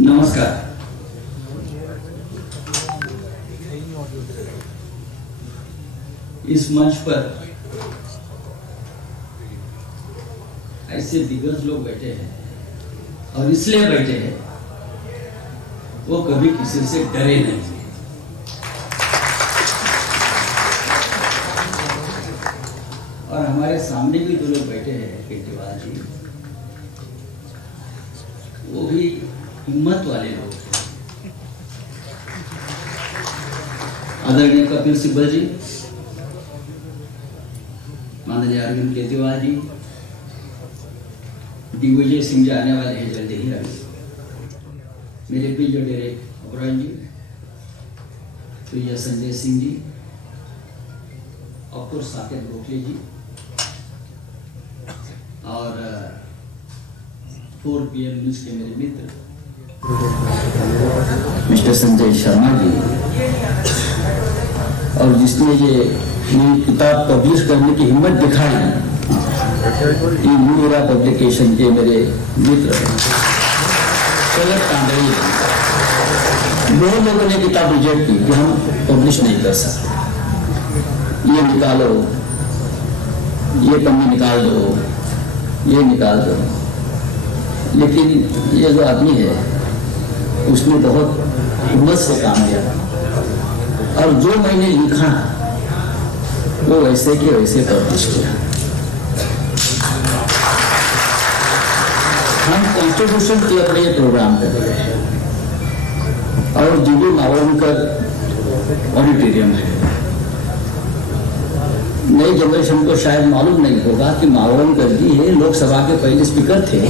नमस्कार। इस मंच पर ऐसे दिग्गज लोग बैठे हैं और इसलिए बैठे हैं वो कभी किसी से डरे नहीं। और हमारे सामने भी जो लोग बैठे हैं केजरीवाल जी, वो भी हिम्मत वाले लोग हैं। आदरणीय कपिल सिब्बल जी, माननीय अरविंद केजरीवाल जी, दिग्विजय सिंह जी आने वाले हैं जल्दी ही अभी, मेरे प्रिय डेरेक ओबराय जी, प्रिय संजय सिंह जी, और साकेत गोखले जी और 4 PM न्यूज के मेरे मित्र मिस्टर संजय शर्मा जी, और जिसने ये किताब पब्लिश करने की हिम्मत दिखाई, ये न्यू एरा पब्लिकेशन के मेरे मित्र शरद कांगड़ी, बहुत लोगों ने किताब रिजेक्ट की कि हम पब्लिश नहीं कर सकते, ये निकालो, ये कमी निकाल दो, ये निकाल दो। लेकिन ये जो आदमी है उसने बहुत हिम्मत से काम किया और जो मैंने लिखा वो वैसे के वैसे पब्लिश किया। हम कॉन्स्टिट्यूशन के अपने प्रोग्राम कर रहे हैं और जीबी मावलंकर ऑडिटोरियम है। नई जनरेशन को शायद मालूम नहीं होगा कि मावलंकर जी है लोकसभा के पहले स्पीकर थे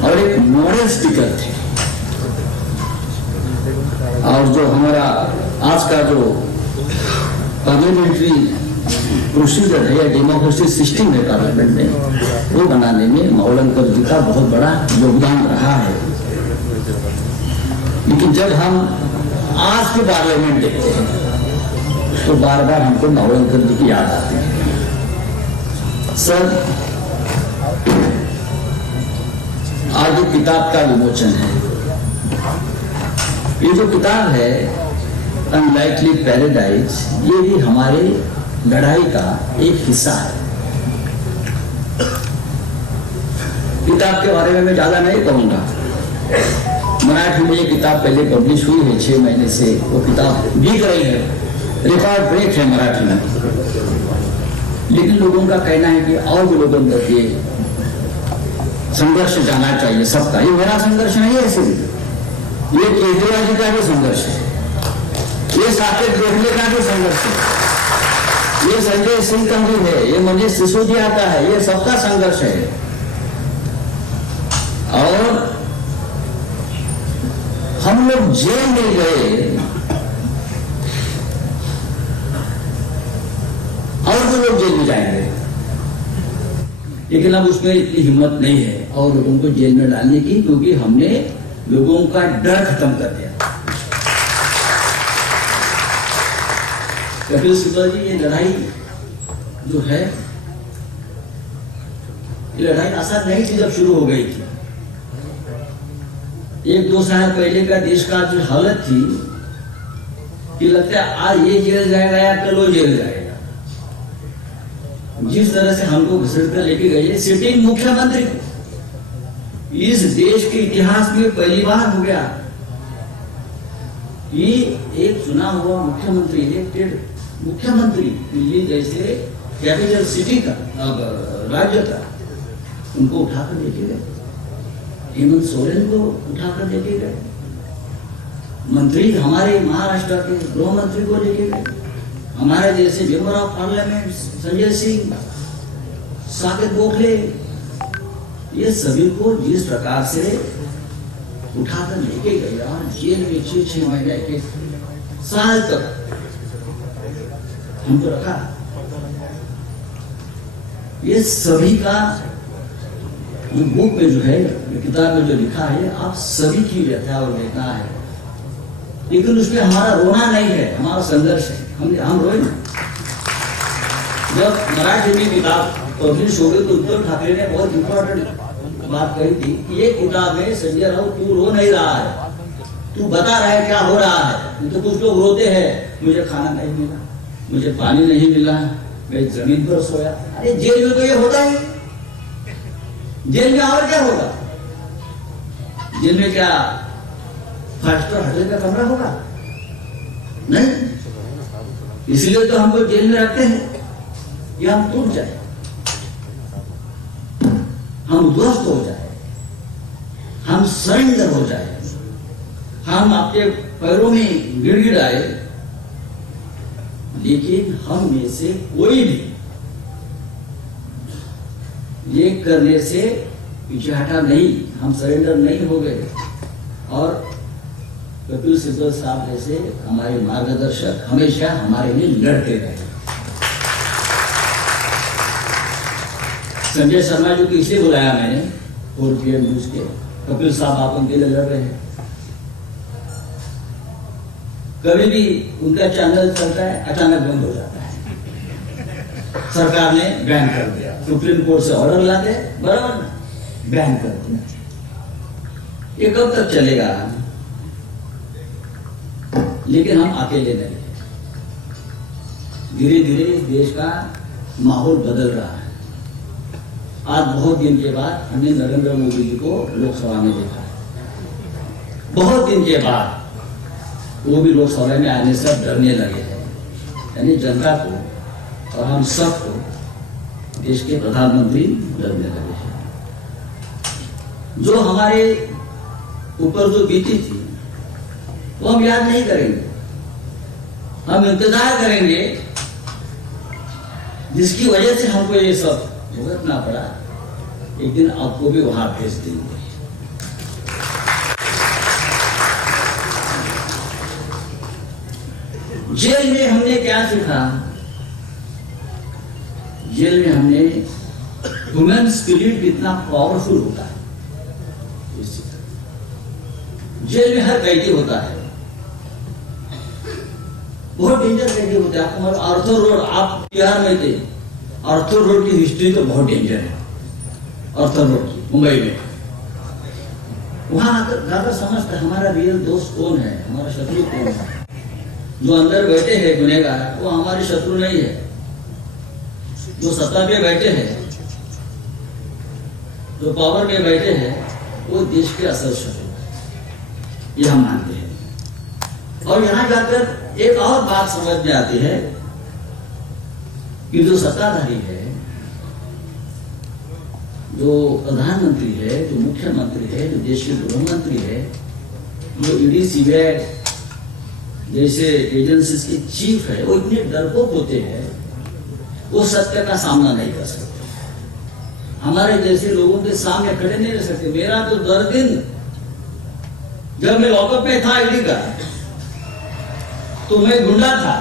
और एक मॉडल स्पीकर थे। और जो हमारा आज का जो पार्लियामेंट्री प्रोसीजर है या डेमोक्रेसी सिस्टम है पार्लियामेंट में, वो बनाने में मावलंकर जी का बहुत बड़ा योगदान रहा है। लेकिन जब हम आज के पार्लियामेंट देखते हैं तो बार बार हमको मावलंकर जी की याद आती है। सर, आज जो किताब का विमोचन है, ये जो किताब है अनलाइकली पैराडाइज, ये भी हमारे लड़ाई का एक हिस्सा है। किताब के बारे में मैं ज्यादा नहीं कहूंगा। मराठी में ये किताब पहले पब्लिश हुई है, 6 महीने से वो किताब बिक रही है, रिकॉर्ड ब्रेक है मराठी में। लेकिन लोगों का कहना है कि और भी लोगों तक ये संघर्ष जाना चाहिए सबका। ये मेरा संघर्ष नहीं है, सिर्फ ये केजरीवाल जी का भी संघर्ष है, ये साकेत गोखले का भी संघर्ष है, ये संजय सिंह का भी है, ये मनीष सिसोदिया का है, ये सबका संघर्ष है। और हम लोग जेल में गए और भी लोग जेल में जाएंगे, लेकिन अब उसमें इतनी हिम्मत नहीं है और लोगों को जेल में डालने की, क्योंकि हमने लोगों का डर खत्म कर दिया। कपिल सिब्बल जी, ये लड़ाई जो है, ये लड़ाई आसान नहीं थी जब शुरू हो गई थी। 1-2 साल पहले का देश का जो हालत थी कि लगता है आज ये जेल जाएगा या कल वो जेल जाएगा। जिस तरह से हमको घसीट कर लेके गए, सिटिंग मुख्यमंत्री इस देश के इतिहास में पहली बार हो गया कि एक चुना हुआ मुख्यमंत्री, इलेक्टेड मुख्यमंत्री, दिल्ली जैसे कैपिटल सिटी का, राज्य का, उनको उठाकर लेके गए। हेमंत सोरेन को उठाकर लेके गए। मंत्री हमारे महाराष्ट्र के गृह मंत्री को लेके गए। हमारे जैसे member of parliament Sanjay Singh, Saket Gokhale, ये सभी को जिस प्रकार से उठाकर लेके गए और जेल में 6-6 महीने के साल तक हमको रखा, ये सभी का जो बुक में जो है, किताब में जो लिखा है, आप सभी की व्यथा और वेदना है। लेकिन उसमें हमारा रोना नहीं है, हमारा संघर्ष है। हम रोए ना। जब मराठी में किताब पब्लिश हो गई तो उद्धव ठाकरे ने बहुत इंपॉर्टेंट बात कही थी कि ये किताब में संजय राउत तू रो नहीं रहा है, तू बता रहा है क्या हो रहा है। तो कुछ लोग रोते हैं, मुझे खाना नहीं मिला, मुझे पानी नहीं मिला, मैं जमीन पर सोया। अरे जेल में तो ये होता ही, जेल में और क्या होगा? जेल में क्या 5 स्टार होटल का कमरा होगा? नहीं। इसलिए तो हमको जेल में रखते हैं कि हम टूट जाए, हम उद्ध्वस्त हो जाए, हम सरेंडर हो जाए, हम आपके पैरों में गिड़गिड़ाए। लेकिन हम में से कोई भी ये करने से पीछे हटा नहीं, हम सरेंडर नहीं हो गए। और कपिल सिब्बल साहब जैसे हमारे मार्गदर्शक हमेशा हमारे लिए लड़ते रहे। संजय शर्मा जी को इसलिए बुलाया मैंने 4 PM न्यूज के, कपिल साहब आप उनके लिए लड़ रहे हैं। कभी भी उनका चैनल चलता है, अचानक बंद हो जाता है, सरकार ने बैन कर दिया, सुप्रीम कोर्ट से ऑर्डर लाते, बराबर बैन कर दिया। ये कब तक चलेगा? लेकिन हम अकेले नहीं, धीरे धीरे देश का माहौल बदल रहा है। आज बहुत दिन के बाद हमने नरेंद्र मोदी जी को लोकसभा में देखा है। बहुत दिन के बाद वो भी लोकसभा में आने से डरने लगे हैं। यानी जनता को और हम सबको देश के प्रधानमंत्री डरने लगे हैं। जो हमारे ऊपर जो बीती थी वो हम याद नहीं करेंगे, हम इंतजार करेंगे जिसकी वजह से हमको ये सब भुगतना पड़ा। एक दिन आपको भी वहां भेज देंगे। जेल में हमने क्या सीखा? जेल में हमने ह्यूमन स्पिरिट कितना पावरफुल होता है। जेल में हर कैदी होता है, बहुत डेंजर कैदी होता है। आपको आर्थर रोड, आप बिहार में थे, आर्थर रोड की हिस्ट्री तो बहुत डेंजर है। आर्थर रोड की मुंबई में, वहां आकर ज्यादा समझता हमारा रियल दोस्त कौन है, हमारा शत्रु कौन है। जो अंदर बैठे हैं गुनहगार, वो हमारे शत्रु नहीं है। जो सत्ता पे बैठे हैं, जो पावर में बैठे हैं, वो देश के असल शत्रु, ये हम मानते हैं। और यहां जाकर एक और बात समझ में आती है कि जो सत्ताधारी है, जो प्रधानमंत्री है, जो मुख्यमंत्री है, जो देश के गृह मंत्री है, जो ईडी सीबीआई जैसे एजेंसीज के चीफ है, वो इतने डरपोक होते हैं, वो सत्य का सामना नहीं कर सकते। हमारे जैसे लोगों के सामने खड़े नहीं रह सकते। मेरा तो 10 दिन जब मैं लॉकअप में था ईडी का, तो मैं गुंडा था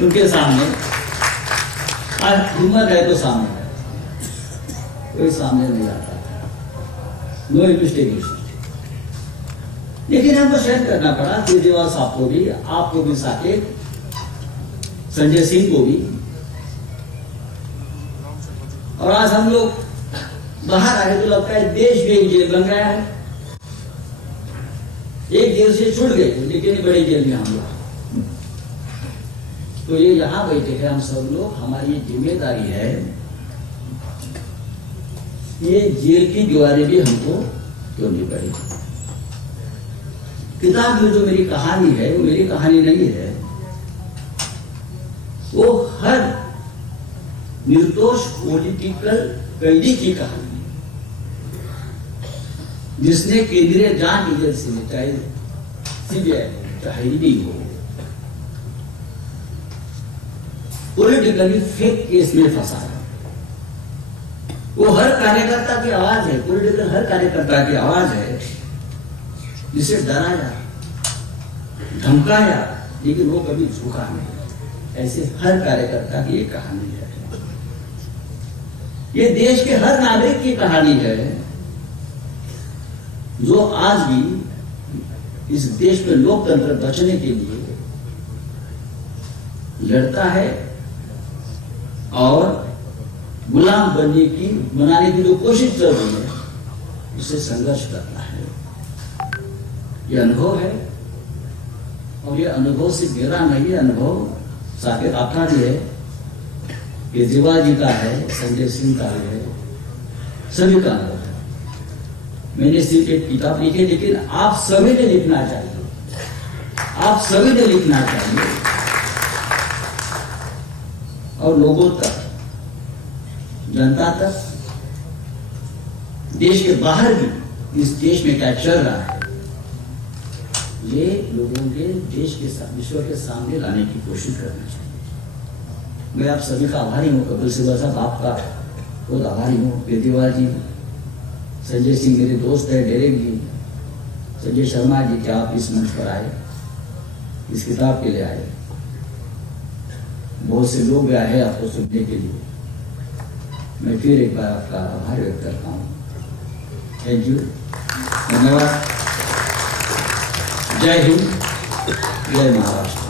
उनके सामने। आज हिम्मत है तो सामने, कोई सामने नहीं आता था, नो इन्वेस्टिगेशन। लेकिन हमको शेयर करना पड़ा केजरीवाल साहब को भी, आपको भी, साकेत, संजय सिंह को भी। और आज हम लोग बाहर आए तो लगता है देश भी एक जेल बन गया है। एक जेल से छूट गए, लेकिन बड़ी जेल में हम लोग। तो ये यहां बैठे हैं हम सब लोग, हमारी ये जिम्मेदारी है, ये जेल की दीवारें भी हमको क्यों नहीं पड़ी। किताब में जो मेरी कहानी है, वो मेरी कहानी नहीं है, वो हर निर्दोष पॉलिटिकल कैदी की कहानी है, जिसने केंद्रीय जांच एजेंसी में, चाहे सीबीआई चाहे ईडी हो, पॉलिटिकली फेक केस में फंसा है। वो हर कार्यकर्ता की आवाज है, पॉलिटिकल हर कार्यकर्ता की आवाज है, जिसे डराया, धमकाया, लेकिन वो कभी झुका नहीं। ऐसे हर कार्यकर्ता की एक कहानी है। ये देश के हर नागरिक की कहानी है, जो आज भी इस देश में लोकतंत्र बचने के लिए लड़ता है और गुलाम बनाने की जो कोशिश चल रही है, उससे संघर्ष करना है। ये अनुभव है, और ये अनुभव सिर्फ मेरा नहीं है, अनुभव साकेत आपका भी है, केजरीवाल जी का है, संजय सिंह का है, सभी का अनुभव है। मैंने सिर्फ एक किताब लिखी, लेकिन आप सभी ने लिखना चाहिए, आप सभी ने लिखना चाहिए, और लोगों तक, जनता तक, देश के बाहर भी इस देश में क्या चल रहा है, ये लोगों के देश के विश्व के सामने लाने की कोशिश करना चाहिए। मैं आप सभी का आभारी हूँ। कपिल सिब्बल साहब आपका बहुत आभारी हूँ। केजरीवाल जी, संजय सिंह मेरे दोस्त है, डेरेक जी, संजय शर्मा जी, क्या आप इस मंच पर आए, इस किताब के लिए आए। बहुत से लोग आए हैं आपको सुनने के लिए। मैं फिर एक बार आपका आभार व्यक्त करता हूँ। थैंक यू, धन्यवाद। जय हिंद, जय महाराष्ट्र।